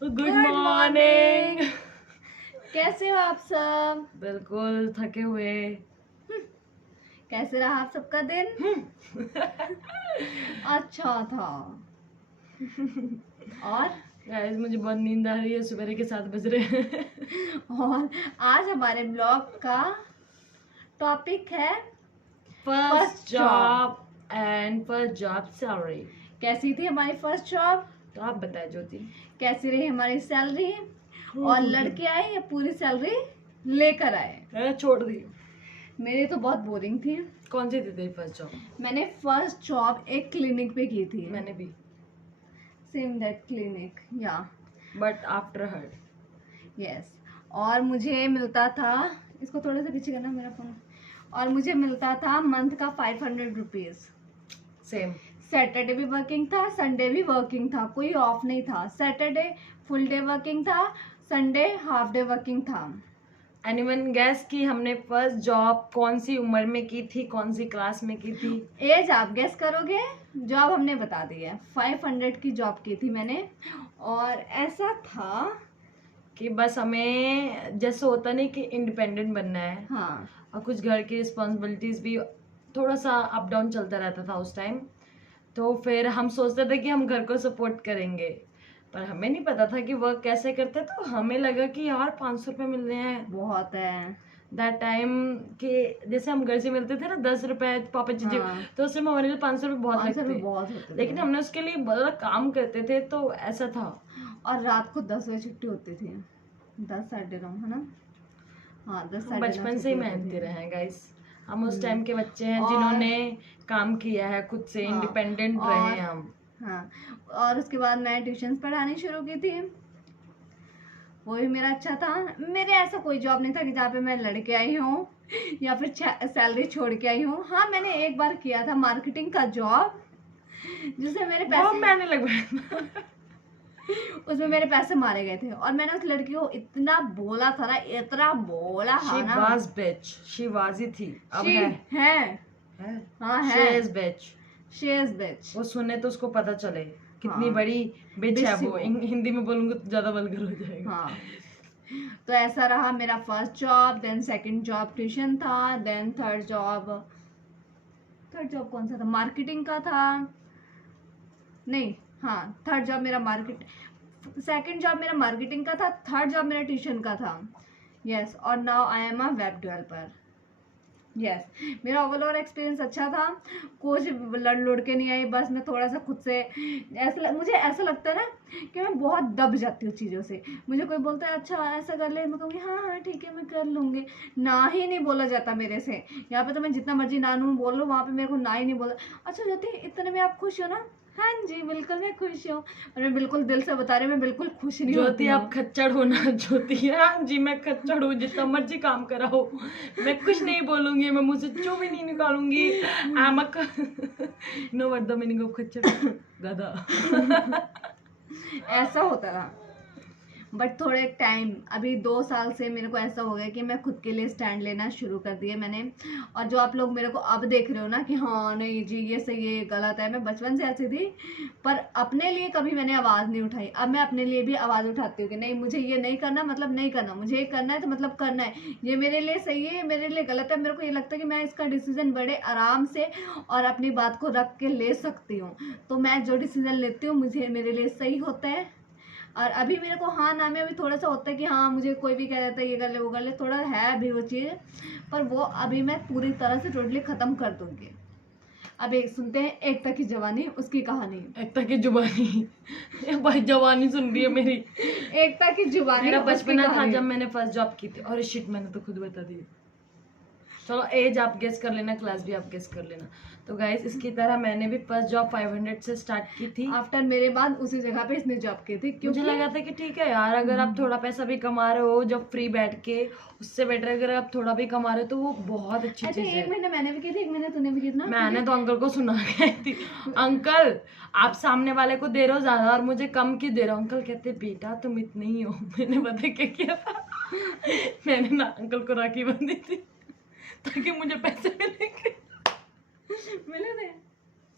Good morning. कैसे हो आप सब? बिल्कुल थके हुए। कैसे रहा आप सबका दिन? अच्छा था। और गाइस मुझे बहुत नींद आ रही है, सुबह के 7 बज रहे हैं। और आज हमारे ब्लॉग का टॉपिक है first job and first job salary. कैसी थी हमारी फर्स्ट जॉब, तो आप बताए ज्योति। कैसी रही हमारी सैलरी, और लड़के आए या पूरी सैलरी लेकर आए? मैंने छोड़ दी। मेरी तो बहुत बोरिंग थी। कौन सी थी तेरी फर्स्ट जॉब? मैंने फर्स्ट जॉब एक क्लिनिक पे की थी। मैंने भी। सेम दैट क्लिनिक या बट आफ्टर हर यस। और मुझे मिलता था, इसको थोड़ा सा पीछे करना मेरा फोन, और मुझे मिलता था मंथ का 500 रुपीज। सेम। सैटरडे भी वर्किंग था, संडे भी वर्किंग था, कोई ऑफ नहीं था। सैटरडे फुल डे वर्किंग था, संडे हाफ डे वर्किंग था। एनीवन गैस कि हमने फर्स्ट जॉब कौन सी उम्र में की थी, कौन सी क्लास में की थी? एज आप गेस करोगे? जॉब हमने बता दी है, 500 की जॉब की थी मैंने। और ऐसा था कि बस हमें जैसे होता नहीं कि इंडिपेंडेंट बनना है। हाँ, और कुछ घर की रिस्पॉन्सिबिलिटीज भी थोड़ा सा अप डाउन चलता रहता था उस टाइम। तो फिर हम सोचते थे कि हम घर को सपोर्ट करेंगे, पर हमें नहीं पता था कि वर्क कैसे करते। तो हमें लगा कि यार 500 रुपये मिल रहे हैं बहुत है। दैट टाइम कि जैसे हम घर से मिलते थे ना 10 रुपए पापा जी हाँ, तो उससे हमारे लिए 500 रुपये बहुत 500 लगते। बहुत होते थे। लेकिन हमने उसके लिए बड़ा काम करते थे, तो ऐसा था। और रात को 10 बजे छुट्टी होती थी, 10 साढ़े 9, है ना? हाँ, 10 हम साढ़े 9 बचपन से ही मेहनती रहे हैं गाइस। हम उस टाइम के बच्चे हैं और जिन्होंने काम किया है, खुद से हाँ, इंडिपेंडेंट रहे हैं हम। हाँ, और उसके बाद मैं ट्यूशन पढ़ानी शुरू की थी। वो भी मेरा अच्छा था। मेरे ऐसा कोई जॉब नहीं था कि जहाँ पे मैं लड़के आई हूँ या फिर सैलरी छोड़ के आई हूँ। हाँ, मैंने एक बार किया था मार्केटिंग का जॉब, जिससे मेरे पैसे मैंने लगवाया। उसमें मेरे पैसे मारे गए थे। और मैंने उस लड़की को इतना बोला था ना, इतना बोला था ना। She was bitch. She was ही थी। अब She है। हाँ She है। is bitch. She is bitch। वो सुने तो उसको पता चले कितनी हाँ, बड़ी bitch है थी वो। हिंदी में बोलूंगी तो ज्यादा वल्गर हो जाएगा। हाँ। तो ऐसा रहा मेरा first job, then second job tuition था, देन थर्ड जॉब कौन सा था? मार्केटिंग का था। नहीं, हाँ, थर्ड जॉब मेरा सेकंड जॉब मेरा मार्केटिंग का था, थर्ड जॉब मेरा ट्यूशन का था। यस, और now I am a web developer. Yes, मेरा ओवरऑल एक्सपीरियंस अच्छा था। कुछ लड़ लुड़ के नहीं आई, बस मैं थोड़ा सा खुद से मुझे ऐसा लगता है ना कि मैं बहुत दब जाती हूँ चीज़ों से। मुझे कोई बोलता है अच्छा ऐसा कर ले, मैं कहूँगी हाँ हाँ ठीक है मैं कर लूँगी। ना ही नहीं बोला जाता मेरे से। यहाँ पे तो मैं जितना मर्जी ना नू बोल लूँ, वहाँ पे मेरे को ना ही नहीं बोला। अच्छा ज्योति, इतने में आप खुश हो ना? हाँ जी बिल्कुल मैं खुश हूँ। और मैं बिल्कुल दिल से बता रही हूँ, मैं बिल्कुल खुश नहीं ज्योति होती आप हूँ। खच्चड़ हो ना? ज्योति हाँ जी मैं खच्चड़ हूँ, जितना मर्जी काम कराओ मैं कुछ नहीं बोलूंगी, मैं मुंह से चू भी नहीं निकालूंगी। No what the meaning of खच्चड़? गधा। ऐसा होता था। बट थोड़े टाइम, अभी 2 साल से मेरे को ऐसा हो गया कि मैं खुद के लिए स्टैंड लेना शुरू कर दिया मैंने। और जो आप लोग मेरे को अब देख रहे हो ना कि हाँ नहीं जी ये सही है ये गलत है, मैं बचपन से ऐसी थी, पर अपने लिए कभी मैंने आवाज़ नहीं उठाई। अब मैं अपने लिए भी आवाज़ उठाती हूँ कि नहीं मुझे ये नहीं करना, मतलब नहीं करना, मुझे ये करना है तो मतलब करना है। ये मेरे लिए सही है, ये मेरे लिए गलत है। मेरे को ये लगता है कि मैं इसका डिसीजन बड़े आराम से और अपनी बात को रख के ले सकती हूँ। तो मैं जो डिसीजन लेती हूँ मुझे मेरे लिए सही होता है। और अभी मेरे को हाँ ना में अभी थोड़ा सा होता है कि हाँ मुझे कोई भी कह देता है ये कर ले वो कर ले, थोड़ा है अभी वो चीज़, पर वो अभी मैं पूरी तरह से टोटली ख़त्म कर दूंगी। अब एक सुनते हैं एकता की जवानी उसकी कहानी। एकता की जुबानी। भाई जवानी सुन रही है मेरी। एकता की जुबानी मेरा उसकी बचपना था कहानी। जब मैंने फर्स्ट जॉब की थी। और शिट मैंने तो खुद बता दी। चलो एज आप गेस कर लेना, क्लास भी आप गेस कर लेना। तो गाइस इसकी तरह मैंने भी फर्स्ट जॉब 500 से स्टार्ट की थी। आफ्टर मेरे बाद उसी जगह पे इसने जॉब की थी, मुझे लगा था कि ठीक है यार, अगर आप थोड़ा पैसा भी कमा रहे हो जब फ्री बैठ के, उससे बेटर अगर आप थोड़ा भी कमा रहे हो तो वो बहुत अच्छी चीज है। 1 महीना मैंने भी की थी, 1 महीना तूने भी की थी ना? मैंने तो अंकल को सुना के थी, अंकल आप सामने वाले को दे रहे हो ज्यादा और मुझे कम क्यों दे रहे हो? अंकल कहते बेटा तुम इतने ही हो। मैंने पता क्या किया था? मैंने ना अंकल को राखी बांधी थी ताकि मुझे पैसे मिलेंगे। मिले थे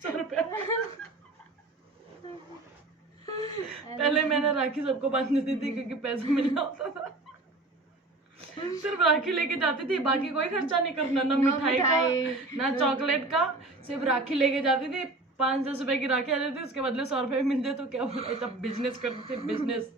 100 रुपया। पहले मैंने राखी सबको बांध देती थी क्योंकि पैसा मिलना होता था। सिर्फ राखी लेके जाती थी, बाकी कोई खर्चा नहीं करना, ना मिठाई का ना चॉकलेट का, सिर्फ राखी लेके जाती थी। 5-10 रुपए की राखी आ जाती थी, उसके बदले 100 रुपए मिलते तो क्या बोला, तब बिजनेस करते थे, बिजनेस।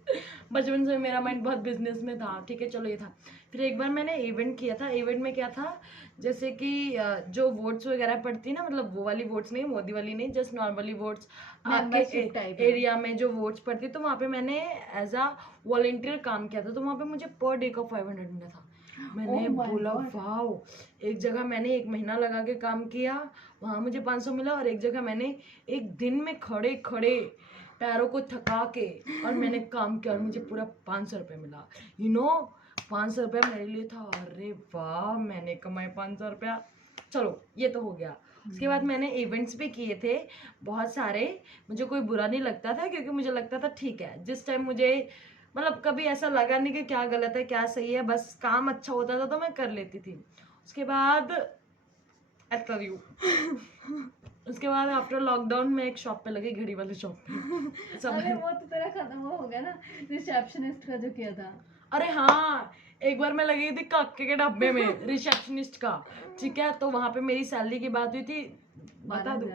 बचपन से मेरा माइंड बहुत बिजनेस में था। ठीक है चलो ये था। फिर एक बार मैंने इवेंट किया था। इवेंट में क्या था, जैसे कि जो वोट्स वगैरह पड़ती ना, मतलब वो वाली वोट्स नहीं, मोदी वाली नहीं, जस्ट नॉर्मली वोट्स आपके एरिया में जो वोट्स पड़ती, तो वहाँ पे मैंने एज अ वॉलेंटियर काम किया था। तो वहाँ पे मुझे पर डे का 500 मिला था। मैंने बोला वाओ। एक जगह मैंने 1 महीना लगा के काम किया, वहाँ मुझे 500 मिला। और एक जगह मैंने एक दिन में खड़े खड़े पैरों को थका के और मैंने काम किया और मुझे पूरा 500 रुपये मिला। 500 रुपया मेरे लिए था, अरे वाह मैंने कमाए 500 रुपया। चलो ये तो हो गया। उसके बाद मैंने इवेंट्स भी किए थे बहुत सारे। मुझे कोई बुरा नहीं लगता था, क्योंकि मुझे लगता था ठीक है, जिस टाइम मुझे मतलब कभी ऐसा लगा नहीं कि क्या गलत है क्या सही है, बस काम अच्छा होता था तो मैं कर लेती थी। उसके बाद उसके बाद आफ्टर लॉकडाउन में एक शॉप पे लगी, घड़ी वाली शॉप पे। अरे वो तो तेरा खत्म हो गया ना, रिसेप्शनिस्ट का जो किया था। अरे हाँ, एक बार मैं लगी थी काके के ढाबे में रिसेप्शनिस्ट का। ठीक है, तो वहां पे मेरी सैलरी की बात हुई थी, बता दो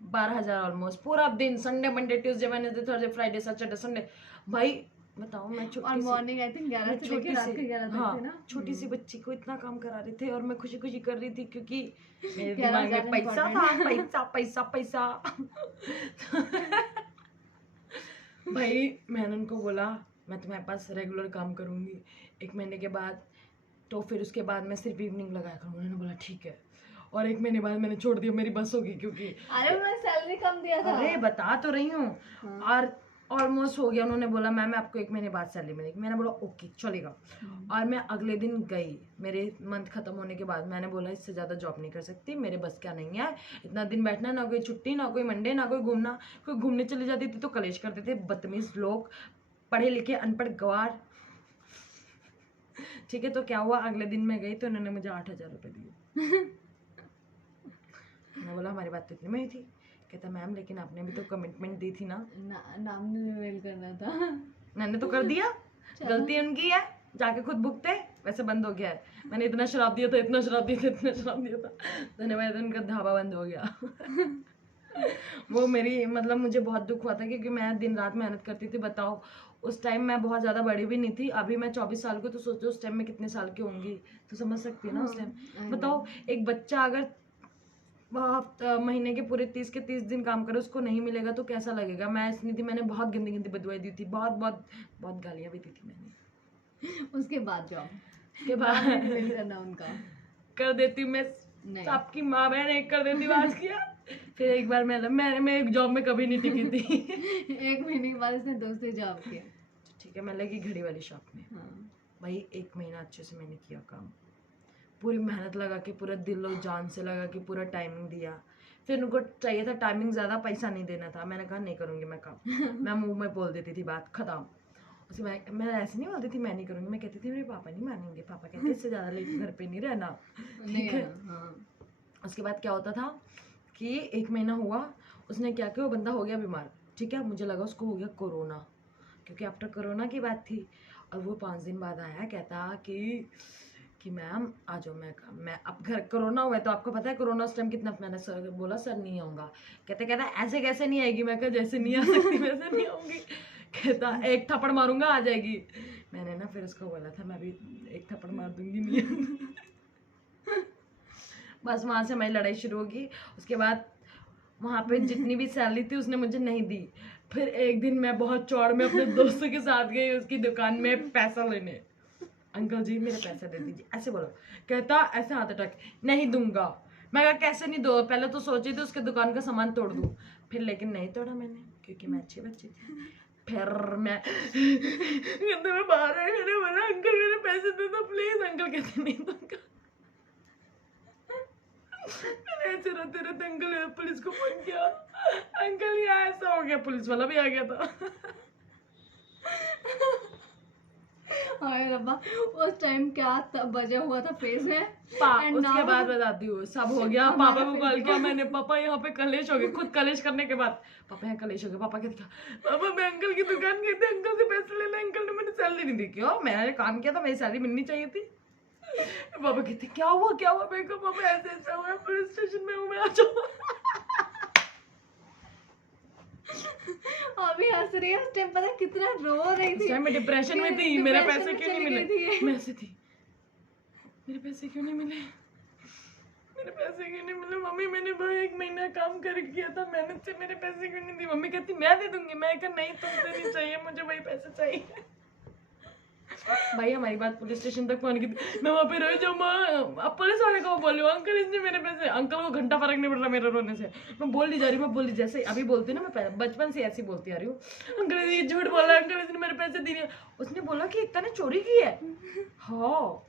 12,000 ऑलमोस्ट। पूरा दिन, Sunday Monday Tuesday Wednesday Thursday Friday Saturday Sunday. भाई बताओ, मैं छोटी मॉर्निंग आई थिंक 11 से लेकर रात के 11 तक थे ना। छोटी सी बच्ची को इतना काम करा रहे थे और मैं खुशी खुशी कर रही थी, क्योंकि मेरे दिमाग में पैसा था, पैसा पैसा पैसा। भाई मैंने उनको बोला मैं तुम्हारे पास रेगुलर काम करूंगी 1 महीने के बाद, तो फिर उसके बाद मैं सिर्फ इवनिंग लगाया करूँगा। उन्होंने बोला ठीक है। और 1 महीने बाद मैंने छोड़ दिया, मेरी बस होगी, क्योंकि अरे उन्होंने सैलरी कम दिया था। अरे बता तो रही हूँ। और ऑलमोस्ट हो गया। उन्होंने बोला मैम आपको 1 महीने बाद सैलरी मिलेगी। मैंने बोला ओके चलेगा। और मैं अगले दिन गई, मेरे मंथ खत्म होने के बाद। मैंने बोला इससे ज़्यादा जॉब नहीं कर सकती, मेरे बस क्या नहीं है इतना दिन बैठना, ना कोई छुट्टी, ना कोई मंडे, ना कोई घूमना। कोई घूमने चली जाती थी तो कलेश करते थे बदतमीज लोग, पढ़े लिखे अनपढ़ गवार। ठीक है, तो क्या हुआ, अगले दिन मैं गई तो उन्होंने मुझे 8,000 रुपये दिए। मैंने बोला हमारी बात तो इतने में ही थी। कहता मैम लेकिन आपने भी तो कमिटमेंट दी थी ना। नाम नहीं रिवील करना था। मैंने तो कर दिया, गलती उनकी है, जाके खुद भुगते। वैसे बंद हो गया है, मैंने इतना शराब दिया था, इतना शराब दिया था, इतना शराब दिया था, धन्यवाद उनका ढाबा बंद हो गया। वो मेरी मतलब मुझे बहुत दुख हुआ था, क्योंकि मैं दिन रात मेहनत करती थी। बताओ उस टाइम मैं बहुत ज़्यादा बड़ी भी नहीं थी, अभी मैं 24 साल की, तो सोचो उस टाइम में कितने साल की होंगी, तो समझ सकती है ना उस टाइम। बताओ एक बच्चा अगर महीने के पूरे 30 के 30 दिन काम करे, उसको नहीं मिलेगा तो कैसा लगेगा। मैं ऐसी नहीं थी, मैंने बहुत गंदी गंदी बदुआई दी थी, बहुत बहुत बहुत गालियाँ भी दी थी मैंने। उसके बाद जॉब के बाद करना उनका कर देती मैं, आपकी माँ बहन एक कर देती बात किया। फिर एक बार मैं एक जॉब में कभी नहीं टिकी थी। 1 महीने के बाद इसने दूसरी जॉब किया। ठीक है, मैं लगी घड़ी वाली शॉप में। भाई 1 महीना अच्छे से मैंने किया काम, पूरी मेहनत लगा के, पूरा दिल और जान से लगा के, पूरा टाइमिंग दिया। फिर उनको चाहिए था टाइमिंग ज़्यादा, पैसा नहीं देना था। मैंने कहा नहीं करूँगी मैं काम। मैं मुंह में बोल देती थी बात, खत्म। उसके बाद मैं ऐसे नहीं बोलती थी मैं नहीं करूँगी, मैं कहती थी मेरे पापा नहीं मानेंगे, पापा कहते इससे ज़्यादा लेके घर पे नहीं रहना। ठीक है। उसके बाद क्या होता था कि 1 महीना हुआ, उसने क्या किया, वो बंदा हो गया बीमार। ठीक है, मुझे लगा उसको हो गया कोरोना, क्योंकि आफ्टर कोरोना की बात थी। और वो 5 दिन बाद आया, कहता कि मैम आ जाओ। मैं अब घर कोरोना हुआ है, तो आपको पता है कोरोना उस टाइम कितना, मैंने सर बोला सर नहीं आऊँगा। कहता ऐसे कैसे नहीं आएगी। मैं कहा जैसे नहीं आ सकती वैसे नहीं आऊँगी। कहता एक थप्पड़ मारूंगा आ जाएगी। मैंने ना फिर उसको बोला था मैं भी एक थप्पड़ मार दूंगी, नहीं। बस वहाँ से हमारी लड़ाई शुरू होगी। उसके बाद वहाँ पे जितनी भी सैलरी थी उसने मुझे नहीं दी। फिर एक दिन मैं बहुत चौड़ में अपने दोस्तों के साथ गई उसकी दुकान में पैसा लेने। अंकल जी मेरे पैसे दे दीजिए, ऐसे बोलो। कहता ऐसे हाथ अटक, नहीं दूंगा। मैं कहा कैसे नहीं दो, पहले तो सोची थी उसके दुकान का सामान तोड़ दूं, फिर लेकिन नहीं तोड़ा मैंने, क्योंकि मैं अच्छी बच्ची थी। फिर मैं बाहर आई, मैंने बोला अंकल मेरे पैसे दे दो प्लीज। अंकल कहते नहीं दूंगा। मैंने ऐसे रोते रोते अंकल पुलिस को फोन किया। अंकल यहाँ ऐसा हो गया, पुलिस वाला भी आ गया था। हाय रब्बा, उस टाइम क्या तब बजा हुआ था फेस में। And उसके now- बाद बताती हूँ, सब हो गया, हमारा पापा को फिर कॉल भी- किया मैंने, पापा यहाँ पे कलेश हो गए, खुद कलेश करने के बाद पापा यहाँ कलेश हो गए, पापा कहते पापा मैं अंकल की दुकान गई थी, अंकल से पैसे लेने, अंकल ने मैंने सैलरी नहीं दी। क्यों, मैंने काम किया था, मेरी सैलरी मिलनी चाहिए थी। पापा कहते क्या हुआ मैं कहा पापा ऐसे ऐसा हुआ, पुलिस स्टेशन में हूँ मैं, आ जाओ। अभी हंस रही है, उस टाइम पता है कितना रो रही थी। मैं डिप्रेशन में थी, मेरे पैसे क्यों नहीं मिले, थी। मैं ऐसे थी, मेरे पैसे क्यों नहीं मिले, मेरे पैसे क्यों नहीं मिले मम्मी, मैंने वो 1 महीना काम कर किया था मेहनत से, मेरे पैसे क्यों नहीं दी। मम्मी कहती मैं दे दूंगी, मैं कहा नहीं तुमसे नहीं चाहिए, मुझे वही पैसे चाहिए। भाई हमारी बात पुलिस स्टेशन तक पहुंच गई थी, मैं वहाँ पे रोई जाऊँ, अब पुलिस वाले को बोल रही हूँ अंकल इसने मेरे पैसे, अंकल को घंटा फर्क नहीं पड़ रहा मेरे रोने से, मैं बोल नहीं जा रही, मैं बोल रही जैसे अभी बोलती हूँ ना, मैं बचपन से ऐसी बोलती आ रही हूँ, अंकल ये झूठ बोला, अंकल इसने मेरे पैसे दिए, उसने बोला कि एकता ने चोरी की है। हाँ,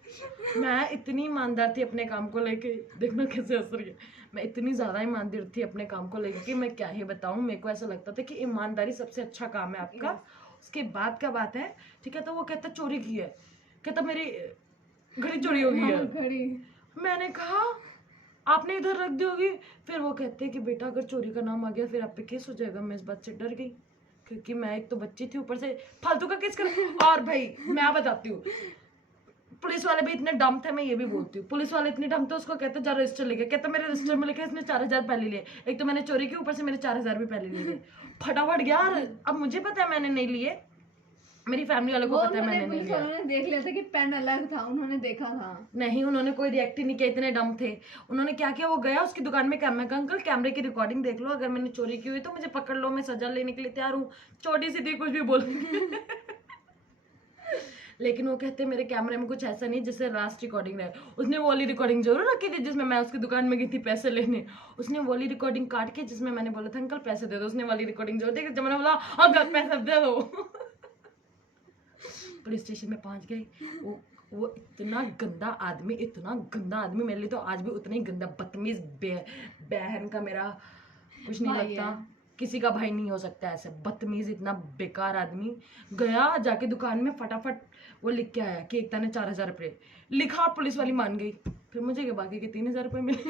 मैं इतनी ईमानदार थी अपने काम को लेके, देखना कैसे हंस रही है, मैं इतनी ज्यादा ईमानदार थी अपने काम को लेके कि मैं क्या ही बताऊं, मेरे को ऐसा लगता था कि ईमानदारी सबसे अच्छा काम है आपका। उसके बाद का बात है, ठीक है, तो वो कहता चोरी की है, कहता मेरी घड़ी चोरी हो गई है। घड़ी मैंने कहा आपने इधर रख दी होगी, फिर वो कहते कि बेटा अगर चोरी का नाम आ गया फिर आप पे केस हो जाएगा। मैं इस बात से डर गई क्योंकि मैं एक तो बच्ची थी, ऊपर से फालतू का केस कर। और भाई मैं बताती हूँ, पुलिस वाले भी इतने डम थे, मैं ये भी बोलती हूँ, पुलिस वाले इतने डम थे, उसको कहते जा रजिस्टर लेके, कहता मेरे रजिस्टर में लेके इसने 4000 पहले लिए, एक तो मैंने चोरी की, ऊपर से मेरे 4000 भी पहले लिए। फटाफट यार, अब मुझे पता है मैंने नहीं लिए, मेरी फैमिली वालों को पता है मैंने नहीं लिया। उन्होंने देख लिया था कि पेन अलग था, उन्होंने देखा था। नहीं, उन्होंने कोई रिएक्ट ही नहीं किया, इतने डम थे। उन्होंने क्या किया, वो गया उसकी दुकान में, कैमरा का अंकल कैमरे की रिकॉर्डिंग देख लो, अगर मैंने चोरी की हुई तो मुझे पकड़ लो, मैं सजा लेने के लिए तैयार हूँ, छोटी सी थी कुछ भी बोलेंगे। लेकिन वो कहते मेरे कैमरे में कुछ ऐसा नहीं जिससे लास्ट रिकॉर्डिंग रहे। उसने वो वाली रिकॉर्डिंग जरूर रखी थी जिसमें मैं उसकी दुकान में गई थी पैसे लेने, उसने वो वाली रिकॉर्डिंग काट के जिसमें मैंने बोला था अंकल पैसे दे दो, उसने वाली रिकॉर्डिंग जरूर देखी जब मैंने बोला अंकल पैसे दे दो। पुलिस स्टेशन में पहुंच गए, वो इतना गंदा आदमी, इतना गंदा आदमी, मेरे लिए तो आज भी उतना ही गंदा बदतमीज बहन का मेरा कुछ नहीं लगता, किसी का भाई नहीं हो सकता ऐसे बदतमीज, इतना बेकार आदमी। गया जाके दुकान में फटाफट वो लिख के आया कि एकता ने 4000 रुपये लिखा, पुलिस वाली मान गई, फिर मुझे बाकी के 3000 रुपये मिले।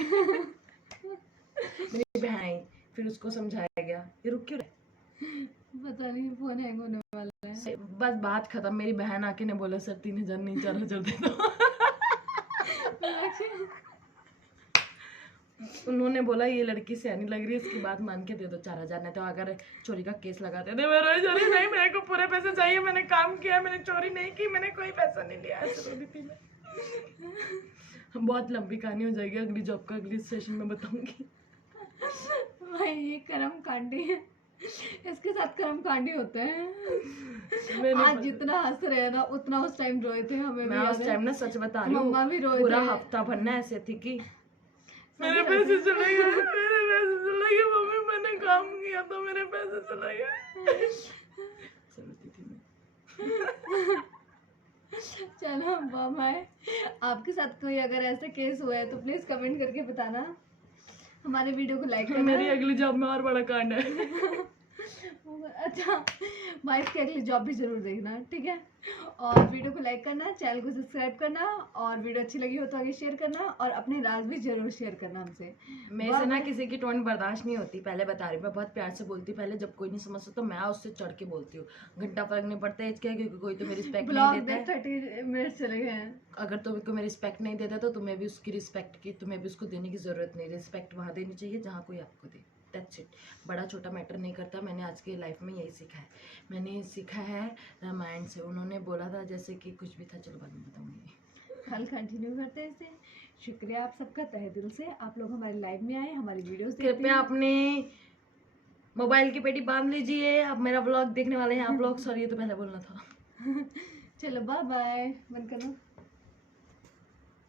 मेरी बहन आई, फिर उसको समझाया गया, ये रुक क्यों रहे, पता नहीं फोन हैंग होने वाला है। बस बात खत्म। मेरी बहन आके ने बोला सर 3000 नहीं 4000 दे दो। उन्होंने बोला ये लड़की सियानी लग रही है, इसकी बात मान के दे दो 4000, नहीं तो अगर चोरी का केस लगाते थे। मैं रोई जा रही, नहीं मेरे को पूरे पैसे चाहिए, मैंने काम किया, मैंने चोरी नहीं की, मैंने कोई पैसा नहीं लिया, ऐसे रो रही थी मैं। बहुत लंबी कहानी हो जाएगी, अगली जॉब का अगली सेशन में बताऊंगी। भाई ये कर्म कांडी है, इसके साथ कर्म कांडी होते हैं। आज जितना हंस रहे हैं ना उतना उस टाइम रोए थे, हमें मैं उस टाइम ना सच बता रही हूँ, मम्मा भी रोए पूरा थे। हफ्ता भर ना ऐसे थी कि मेरे पैसे चले गए, मेरे पैसे चले गए मम्मी, मैंने काम किया तो मेरे पैसे चले गए। समझती थी मैं। चलो बाय। आपके साथ कोई अगर ऐसा केस हुआ है तो प्लीज कमेंट करके बताना, हमारे वीडियो को लाइक करना। मेरी अगली जॉब में और बड़ा कांड है। अच्छा भाई, इसकी अगली जॉब भी जरूर देखना, ठीक है। और वीडियो को लाइक करना, चैनल को सब्सक्राइब करना, और वीडियो अच्छी लगी हो तो आगे शेयर करना, और अपने राज भी जरूर शेयर करना हमसे। मेरे से ना किसी की टोन बर्दाश्त नहीं होती, पहले बता रही, मैं बहुत प्यार से बोलती, पहले जब कोई नहीं समझता तो मैं उससे चढ़ के बोलती हूँ, घंटा फर्क नहीं पड़ता एज क्या, क्योंकि कोई तो मेरी रिस्पेक्ट नहीं देता है। 30 मिनट चले गए हैं। अगर तुमको मेरी रिस्पेक्ट नहीं देता तो तुम्हें भी उसकी रिस्पेक्ट की, तुम्हें भी उसको देने की जरूरत नहीं, रिस्पेक्ट वहाँ देनी चाहिए जहाँ कोई आपको दे, दैट्स इट। बड़ा छोटा मैटर नहीं करता। मैंने आज की लाइफ में यही सीखा है, मैंने सीखा है रामायण से। उन्होंने बोला था जैसे कि कुछ भी था, चलो बाद में बताऊंगी, कल कंटिन्यू करते हैं इसे। शुक्रिया आप सबका तहे दिल से, आप लोग हमारे लाइव में आए, हमारी वीडियोस कृपया अपने मोबाइल की पेटी बांध लीजिए, अब मेरा ब्लॉग देखने वाले हैं आप लोग। सॉरी ये तो पहले बोलना था। चलो बाय बाय, बंद करो।